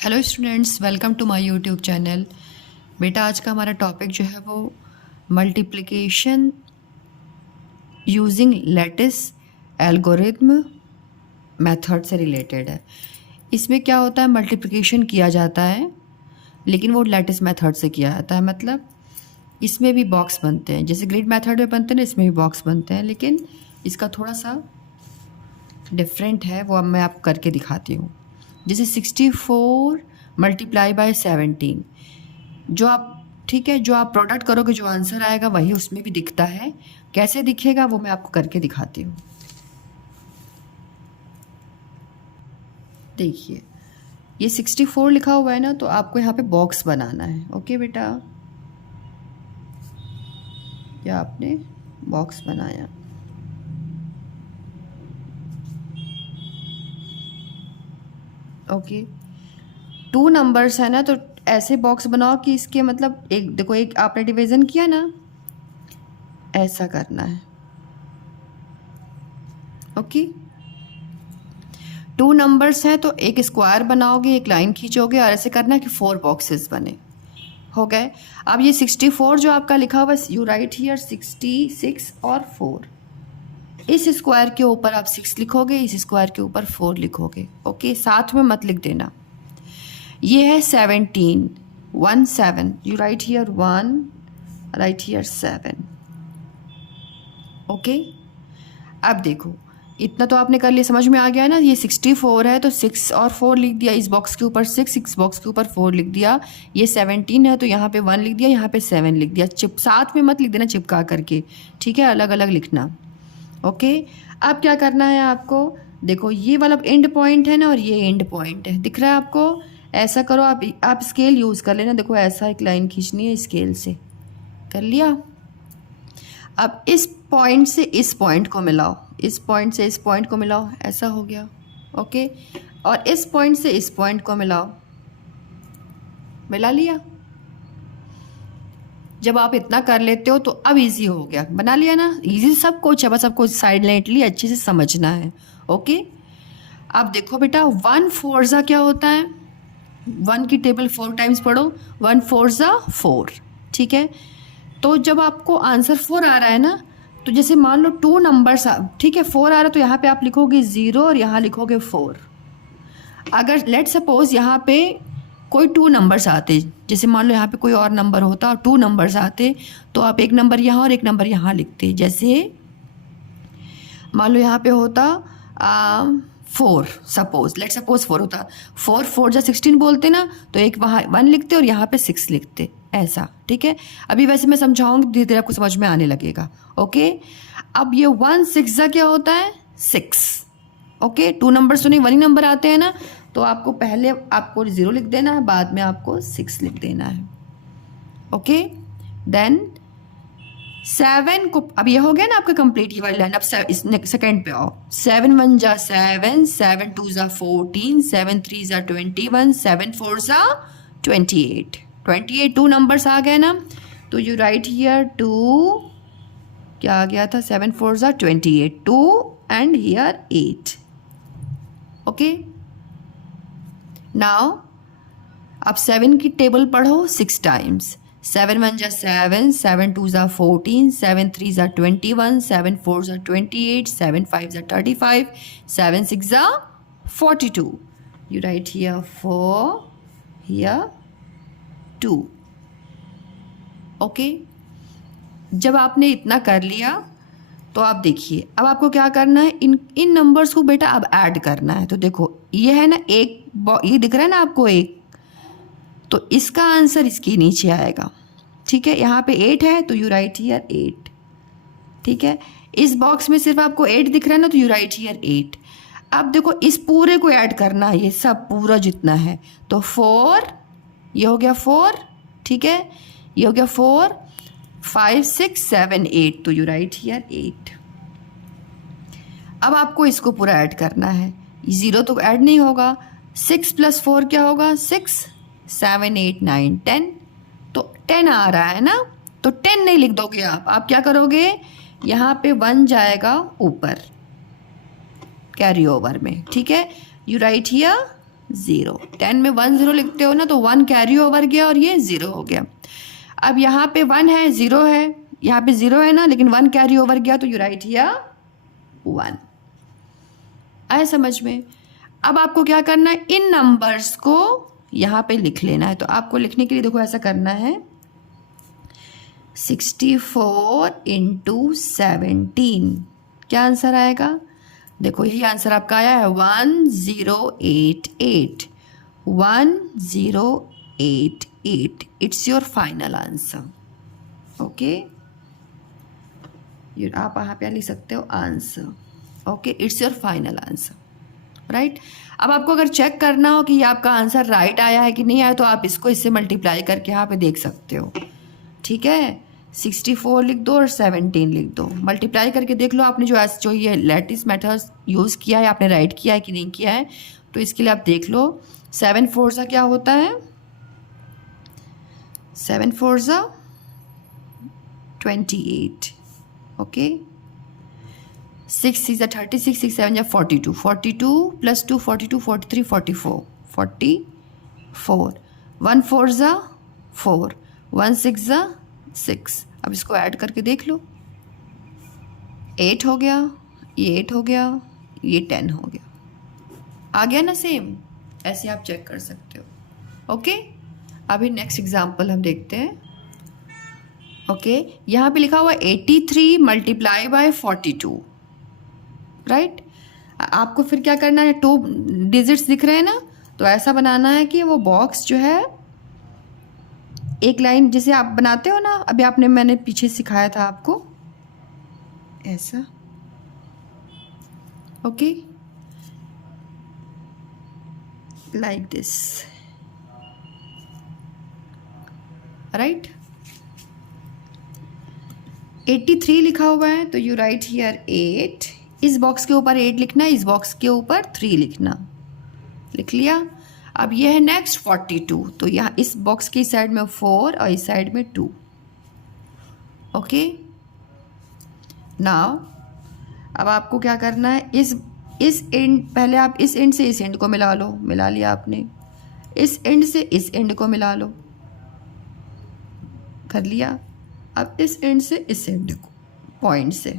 Hello students, welcome to my YouTube channel. बेटा आज का हमारा टॉपिक जो है वो multiplication using lattice algorithm method से रिलेटेड है। इसमें क्या होता है, मल्टीप्लिकेशन किया जाता है लेकिन वो लैटिस मेथड से किया जाता है। मतलब इसमें भी बॉक्स बनते हैं, जैसे ग्रिड मेथड में बनते हैं ना, इसमें भी बॉक्स बनते हैं, लेकिन इसका थोड़ा सा डिफरेंट है। वो अब मैं आपको करके दिखाती हूँ। जैसे 64 मल्टीप्लाई बाय 17, जो आप ठीक है, जो आप प्रोडक्ट करोगे जो आंसर आएगा वही उसमें भी दिखता है। कैसे दिखेगा वो मैं आपको करके दिखाती हूँ। देखिए ये 64 लिखा हुआ है ना, तो आपको यहाँ पे बॉक्स बनाना है। ओके बेटा, या आपने बॉक्स बनाया। ओके, 2 नंबर्स है ना, तो ऐसे बॉक्स बनाओ कि इसके मतलब एक देखो, एक आपने डिवीज़न किया ना, ऐसा करना है। ओके, 2 नंबर्स हैं तो एक स्क्वायर बनाओगे, एक लाइन खींचोगे और ऐसे करना है कि 4 बॉक्सेस बने। हो गए। अब ये 64 जो आपका लिखा हुआ है, यू राइट हियर 66 और 4। इस स्क्वायर के ऊपर आप 6 लिखोगे, इस स्क्वायर के ऊपर 4 लिखोगे। ओके, साथ में मत लिख देना। ये है 17, 1 7, you right here 1, right here 7। Okay, अब देखो इतना तो आपने कर लिया, समझ में आ गया ना। ये 64 है तो 6 और 4 लिख दिया, इस बॉक्स के ऊपर 6 बॉक्स के ऊपर 4 लिख दिया। ये 17 है तो यहाँ पे 1 लिख दिया, यहाँ पे 7 लिख दिया। साथ में मत लिख देना, चिपका करके, ठीक है, अलग अलग लिखना। ओके, अब क्या करना है आपको, देखो ये वाला एंड पॉइंट है ना और ये एंड पॉइंट है, दिख रहा है आपको। ऐसा करो, आप स्केल यूज़ कर लेना। देखो ऐसा एक लाइन खींचनी है, स्केल से कर लिया। अब इस पॉइंट से इस पॉइंट को मिलाओ, इस पॉइंट से इस पॉइंट को मिलाओ, ऐसा हो गया। ओके, और इस पॉइंट से इस पॉइंट को मिलाओ, मिला लिया। जब आप इतना कर लेते हो तो अब इजी हो गया, बना लिया ना। इजी सब कुछ है, बस आपको साइलेंटली अच्छे से समझना है। ओके, अब देखो बेटा, 1 4 जा क्या होता है, 1 की टेबल 4 टाइम्स पढ़ो, 1 4 जा 4, ठीक है। तो जब आपको आंसर 4 आ रहा है ना, तो जैसे मान लो 2 नंबर्स, ठीक है, 4 आ रहा है तो यहाँ पे आप लिखोगे 0 और यहाँ लिखोगे 4। अगर लेट सपोज यहाँ पे कोई 2 नंबर्स आते, जैसे मान लो यहाँ पे कोई और नंबर होता और 2 नंबर्स आते, तो आप एक नंबर यहाँ और एक नंबर यहाँ लिखते। जैसे मान लो यहाँ पे होता 4, सपोज लेट सपोज 4 होता, 4 4 जा 16 बोलते ना, तो एक वहाँ 1 लिखते और यहाँ पे 6 लिखते, ऐसा, ठीक है। अभी वैसे मैं समझाऊंगी, धीरे धीरे आपको समझ में आने लगेगा। ओके, अब ये 1 6 जा क्या होता है, 6। ओके, 2 नंबर्स तो नहीं, 1 ही नंबर आते हैं ना, तो आपको पहले आपको 0 लिख देना है, बाद में आपको 6 लिख देना है। ओके, देन 7 को, अब ये हो गया ना आपका कंप्लीट ये वाली लाइन। अब सेकंड पे आओ, 7 1 जा 7, 7 2 जा 14, 7 3 जा 21, 7 4 जा 28, 28 2 नंबर्स आ गए ना, तो यू राइट हियर 2, क्या आ गया था, 7 4 जा 28, 2 एंड हियर 8। ओके, नाउ आप 7 की टेबल पढ़ो 6 टाइम्स। 7 1 जा 7, 7 2 जा 14, 7 3 जा 21, 7 4 जा 28, 7 5 जा 35, 7 6 जा 42। You write here 4, here 2। Okay, जब आपने इतना कर लिया तो आप देखिए, अब आपको क्या करना है, इन नंबर्स को बेटा अब ऐड करना है। तो देखो ये है ना, एक ये दिख रहा है ना आपको एक, तो इसका आंसर इसके नीचे आएगा, ठीक है। यहाँ पे 8 है तो यू राइट हियर 8, ठीक है। इस बॉक्स में सिर्फ आपको 8 दिख रहा है ना, तो यू राइट हियर 8। अब देखो इस पूरे को ऐड करना है, ये सब पूरा जितना है, तो 4, ये हो गया 4, ठीक है, ये हो गया 4 5 6 7 8, तो यू राइट हियर 8। अब आपको इसको पूरा ऐड करना है, 0 तो ऐड नहीं होगा, 6 + 4 क्या होगा, 6 7 8 9 10, तो 10 आ रहा है ना, तो 10 नहीं लिख दोगे आप क्या करोगे, यहाँ पे 1 जाएगा ऊपर कैरी ओवर में, ठीक है। You right here 0। 10 में 1 0 लिखते हो ना, तो 1 कैरी ओवर गया और ये 0 हो गया। अब यहाँ पे 1 है, 0 है, यहाँ पे 0 है ना, लेकिन 1 कैरी ओवर गया, तो यू राइट हियर 1। आए समझ में? अब आपको क्या करना है, इन नंबर्स को यहाँ पे लिख लेना है। तो आपको लिखने के लिए देखो ऐसा करना है, 64 इंटू 17, क्या आंसर आएगा? देखो यही आंसर आपका आया है 1088, 1088। It's your final answer. Okay, आप यहाँ पे लिख सकते हो answer. Okay, it's your final answer, right. अब आपको अगर चेक करना हो कि ये आपका आंसर राइट आया है कि नहीं आया, तो आप इसको इससे मल्टीप्लाई करके यहाँ पे देख सकते हो। ठीक है, 64 लिख दो और 17 लिख दो, मल्टीप्लाई करके देख लो आपने जो ये लैटिस मेथड यूज़ किया है आपने राइट किया है कि नहीं किया है। तो इसके लिए आप देख लो, 7 4 सा क्या होता है, 7 4 सा 28। Okay, 6 6 36, 6 7 42, 42 plus 2 42, 43 44, 44, 1 4 4, 1 6 6। अब इसको ऐड करके देख लो, 8 हो गया, ये 8 हो गया, ये 10 हो गया, आ गया ना सेम। ऐसे आप चेक कर सकते हो। ओके, अभी नेक्स्ट एग्जांपल हम देखते हैं। ओके, यहाँ पे लिखा हुआ 83 मल्टीप्लाई बाय 42, राइट। आपको फिर क्या करना है, 2 डिजिट्स दिख रहे हैं ना, तो ऐसा बनाना है कि वो बॉक्स जो है एक लाइन जैसे आप बनाते हो ना, अभी मैंने पीछे सिखाया था आपको, ऐसा। Okay, like this, right. 83 लिखा हुआ है, तो यू राइट हियर 8। इस बॉक्स के ऊपर 8 लिखना, इस बॉक्स के ऊपर 3 लिखना, लिख लिया। अब ये है नेक्स्ट 42, तो यहाँ इस बॉक्स की साइड में 4 और इस साइड में 2। ओके, नाउ अब आपको क्या करना है, इस एंड, पहले आप इस एंड से इस एंड को मिला लो, मिला लिया आपने, इस एंड से इस एंड को मिला लो, कर लिया। अब इस एंड से इस एंड को, पॉइंट से।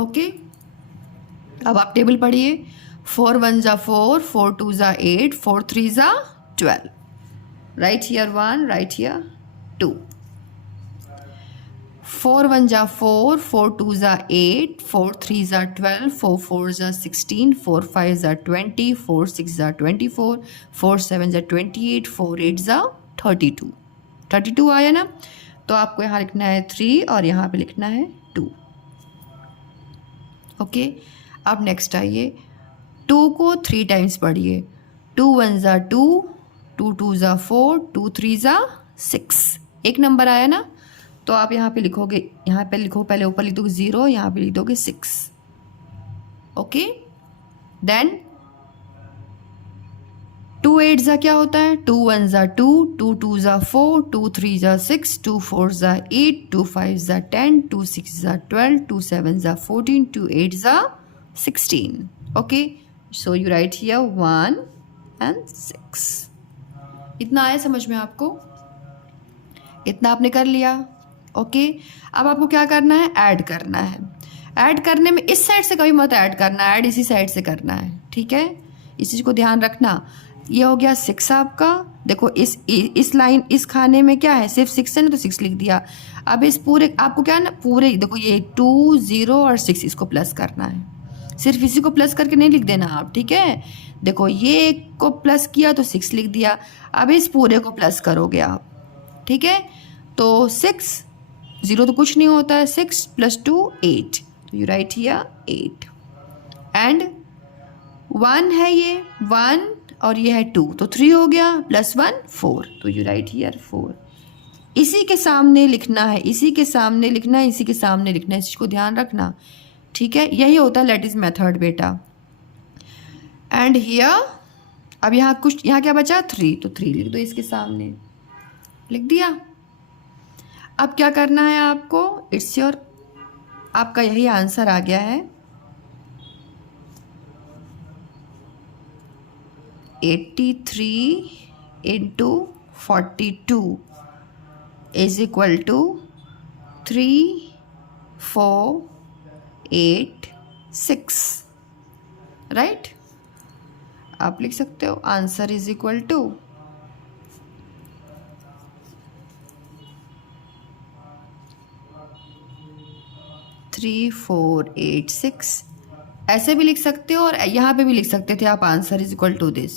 ओके, अब आप टेबल पढ़िए, 4 1 ज़ा 4, 4 2 ज़ा 8, 4 3 ज़ा 12, राइट हियर 1, राइट हियर 2। 4 1 ज़ा 4, 4 2 ज़ा 8, 4 3 ज़ा 12, 4 4 ज़ा 16, 4 5 ज़ा 20, 4 6 ज़ा 24, 4 7 ज़ा 28, 4 8 ज़ा 32। 32 आया ना, तो आपको यहाँ लिखना है 3 और यहाँ पे लिखना है 2। ओके, अब नेक्स्ट आइए, 2 को 3 टाइम्स पढ़िए, 2 1 ज़ा 2, 2 2 ज़ा 4, 2 3 ज़ा 6। एक नंबर आया ना, तो आप यहाँ पे लिखोगे, यहाँ पे लिखो, पहले ऊपर लिख दोगे 0, यहाँ पे लिख दोगे 6। ओके, देन 2 8 ज़ा क्या होता है, 2 1 ज़ा 2, 2 2 ज़ा 4, 2 3 ज़ा 6, 2 4 ज़ा 8, 2 5 ज़ा 10, 2 6 ज़ा 12, 2 7 ज़ा 14, 2 8 ज़ा 16। Okay, so you right here 1 and 6। इतना आया समझ में आपको? इतना आपने कर लिया। ओके, अब आपको क्या करना है, ऐड करना है। ऐड करने में इस साइड से कभी मत ऐड करना, ऐड इसी साइड से करना है, ठीक है, इस चीज़ को ध्यान रखना। ये हो गया 6 आपका, देखो इस लाइन, इस खाने में क्या है, सिर्फ 6 है ना, तो 6 लिख दिया। अब इस पूरे आपको क्या है ना, पूरे देखो ये 2 0 और 6 इसको प्लस करना है, सिर्फ इसी को प्लस करके नहीं लिख देना आप, ठीक है। देखो ये को प्लस किया तो 6 लिख दिया, अब इस पूरे को प्लस करोगे आप, ठीक है। तो 6 0 तो कुछ नहीं होता है, 6 + 2 8, तो यू राइट हियर 8। एंड 1 है, ये 1 और ये है 2, तो 3 हो गया, +1 4, तो यू राइट हियर 4। इसी के सामने लिखना है, इसी के सामने लिखना है, इसी के सामने लिखना है, इस चीज़ को ध्यान रखना, ठीक है। यही होता है लैटिस मेथड बेटा। एंड हियर, अब यहाँ कुछ, यहाँ क्या बचा, 3, तो 3 लिख दो, इसके सामने लिख दिया। अब क्या करना है आपको, इट्स योर, आपका यही आंसर आ गया है। 83 into 42 is equal to 3486, right. आप लिख सकते हो आंसर इज इक्वल टू 3486। ऐसे भी लिख सकते हो और यहाँ पे भी लिख सकते थे आप answer is equal to this,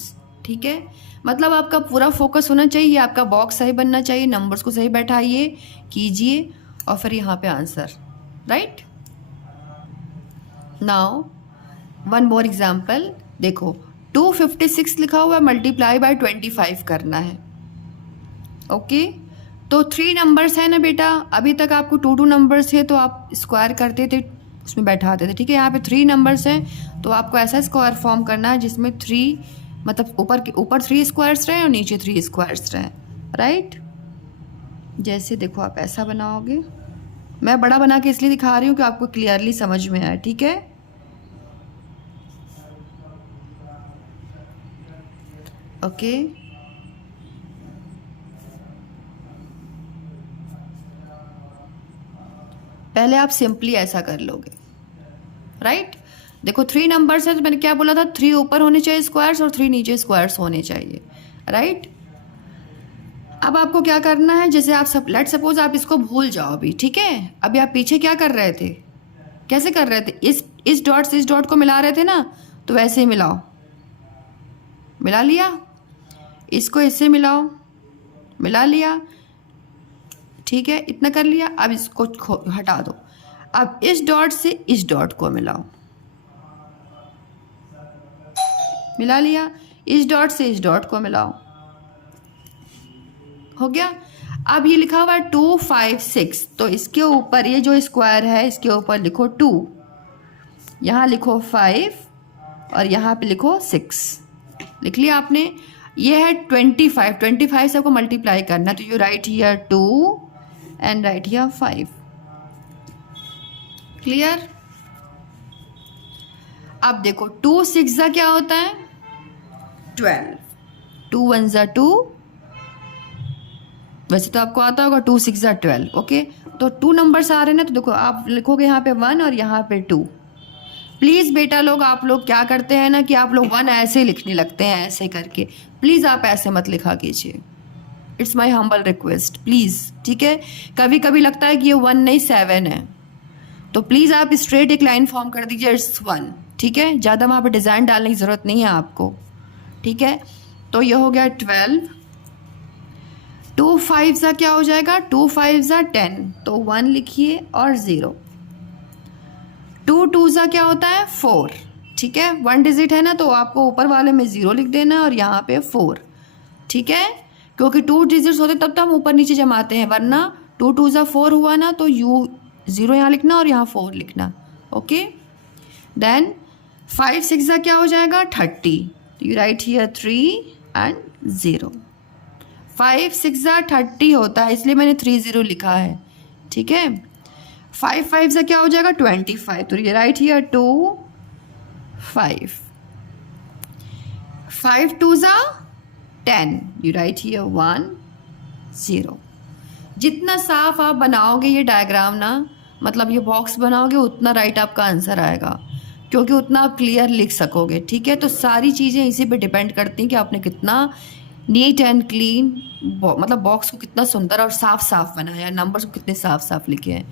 ठीक है। मतलब आपका पूरा फोकस होना चाहिए, आपका बॉक्स सही बनना चाहिए, नंबर्स को सही बैठाइए, कीजिए और फिर यहाँ पे answer, right. Now one more example, देखो 256 लिखा हुआ है, मल्टीप्लाई बाय 25 करना है, ओके। तो 3 नंबर्स है ना बेटा, अभी तक आपको 2 नंबर्स है तो आप स्क्वायर करते थे, उसमें बैठाते थे, ठीक है। यहाँ पे 3 नंबर्स हैं तो आपको ऐसा स्क्वायर फॉर्म करना है जिसमें 3 मतलब ऊपर 3 स्क्वायर्स रहे और नीचे 3 स्क्वायर्स रहे, राइट। जैसे देखो आप ऐसा बनाओगे, मैं बड़ा बना के इसलिए दिखा रही हूँ कि आपको क्लियरली समझ में आए, ठीक है। ओके, पहले आप सिंपली ऐसा कर लोगे, राइट। देखो 3 नंबर्स है तो मैंने क्या बोला था, 3 ऊपर होने चाहिए स्क्वायर्स और 3 नीचे स्क्वायर्स होने चाहिए, राइट। अब आपको क्या करना है, जैसे आप सब लेट सपोज आप इसको भूल जाओ अभी, ठीक है। अभी आप पीछे क्या कर रहे थे, कैसे कर रहे थे, इस डॉट से इस डॉट को मिला रहे थे ना, तो वैसे ही मिलाओ, मिला लिया, इसको इससे मिलाओ, मिला लिया, ठीक है, इतना कर लिया। अब इसको हटा दो, अब इस डॉट से इस डॉट को मिलाओ, मिला लिया, इस डॉट से इस डॉट को मिलाओ, हो गया। अब ये लिखा हुआ है 256, तो इसके ऊपर ये जो स्क्वायर है इसके ऊपर लिखो 2, यहाँ लिखो 5 और यहाँ पे लिखो 6, लिख लिया आपने। ये है 25 से आपको मल्टीप्लाई करना, तो you right here 2 and right here 5, clear. अब देखो 2 6 जा क्या होता है 12, 2 1 जा 2, वैसे तो आपको आता होगा 2 6 जा 12, ओके। तो 2 नंबर्स आ रहे हैं ना, तो देखो आप लिखोगे यहाँ पे 1 और यहाँ पे 2। प्लीज़ बेटा लोग, आप लोग क्या करते हैं ना कि आप लोग 1 ऐसे लिखने लगते हैं ऐसे करके, प्लीज़ आप ऐसे मत लिखा कीजिए, it's my humble request, please, ठीक है। कभी कभी लगता है कि ये 1 नहीं 7 है, तो प्लीज़ आप स्ट्रेट एक लाइन फॉर्म कर दीजिए, इट्स 1, ठीक है। ज़्यादा वहाँ पे डिज़ाइन डालने की ज़रूरत नहीं है आपको, ठीक है। तो ये हो गया 12, 2 5 सा क्या हो जाएगा 2 5 सा 10, तो 1 लिखिए और 0। 2 2 सा क्या होता है 4, ठीक है, 1 डिजिट है ना, तो आपको ऊपर वाले में 0 लिख देना है और यहाँ पे 4, ठीक है। क्योंकि 2 डिजिट्स होते तब तो हम ऊपर नीचे जमाते हैं, वरना 2 2 सा 4 हुआ ना, तो 0 यहाँ लिखना और यहाँ 4 लिखना, ओके। देन 5 6 सा क्या हो जाएगा 30, यू राइट हियर 3 एंड 0। 5 6 सा 30 होता है, इसलिए मैंने 3 0 लिखा है, ठीक है। 5 5 सा क्या हो जाएगा 25, तो यू राइट हियर 2 5। 5 2 सा 10, यू राइट हियर 1 0। जितना साफ आप बनाओगे ये डायग्राम ना, मतलब ये बॉक्स बनाओगे, उतना राइट आपका आंसर आएगा, क्योंकि उतना आप क्लियर लिख सकोगे, ठीक है। तो सारी चीज़ें इसी पे डिपेंड करती हैं कि आपने कितना नीट एंड क्लीन, मतलब बॉक्स को कितना सुंदर और साफ साफ बनाया, नंबर्स को कितने साफ साफ लिखे हैं,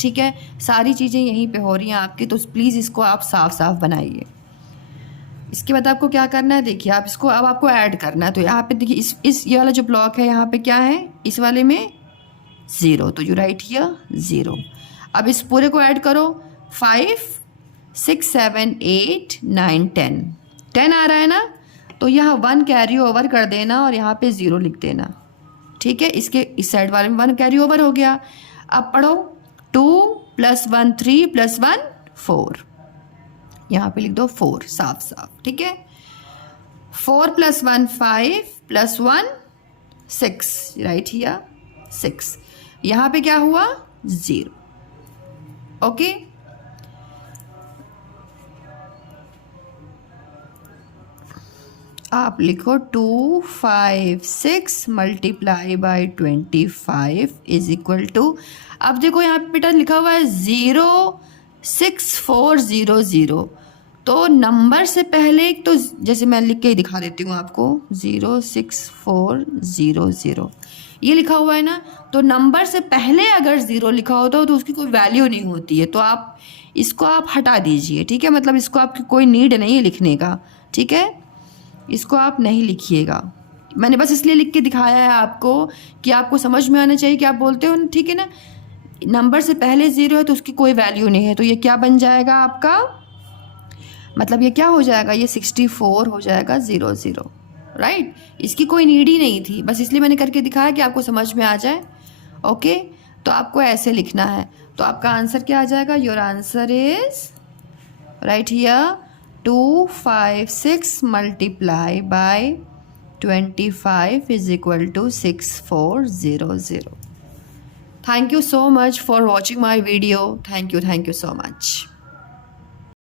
ठीक है। सारी चीज़ें यहीं पे हो रही हैं आपकी, तो प्लीज़ इसको आप साफ साफ बनाइए। इसके बाद आपको क्या करना है, देखिए आप इसको अब आपको ऐड करना है, तो यहाँ पे देखिए इस ये वाला जो ब्लॉक है यहाँ पे क्या है, इस वाले में 0, तो यू राइट हियर 0। अब इस पूरे को ऐड करो, 5 6 7 8 9 10, 10 आ रहा है ना, तो यहाँ 1 कैरी ओवर कर देना और यहाँ पे 0 लिख देना, ठीक है। इसके इस साइड वाले में 1 कैरी ओवर हो गया। अब पढ़ो 2 + 1 3 + 1 4, यहाँ पे लिख दो 4 साफ साफ, ठीक है। 4 + 1 5 + 1 6, राइट हियर 6, यहाँ पे क्या हुआ 0, ओके। आप लिखो 256 multiply by 25 is equal to, अब देखो यहाँ पे बेटा लिखा हुआ है 06400, तो नंबर से पहले तो जैसे मैं लिख के ही दिखा देती हूँ आपको, 06400 ये लिखा हुआ है ना, तो नंबर से पहले अगर 0 लिखा होता हो तो उसकी कोई वैल्यू नहीं होती है, तो आप इसको आप हटा दीजिए, ठीक है। मतलब इसको आपकी कोई नीड नहीं है लिखने का, ठीक है, इसको आप नहीं लिखिएगा। मैंने बस इसलिए लिख के दिखाया है आपको कि आपको समझ में आना चाहिए कि आप बोलते हो, ठीक है ना, नंबर से पहले 0 है तो उसकी कोई वैल्यू नहीं है, तो ये क्या बन जाएगा आपका, मतलब ये क्या हो जाएगा, ये 64 हो जाएगा 00, राइट। इसकी कोई नीड ही नहीं थी, बस इसलिए मैंने करके दिखाया कि आपको समझ में आ जाए। ओके, तो आपको ऐसे लिखना है, तो आपका आंसर क्या आ जाएगा, your answer is right here 256 multiply by 25 is equal to 6400। Thank you so much for watching my video. Thank you so much.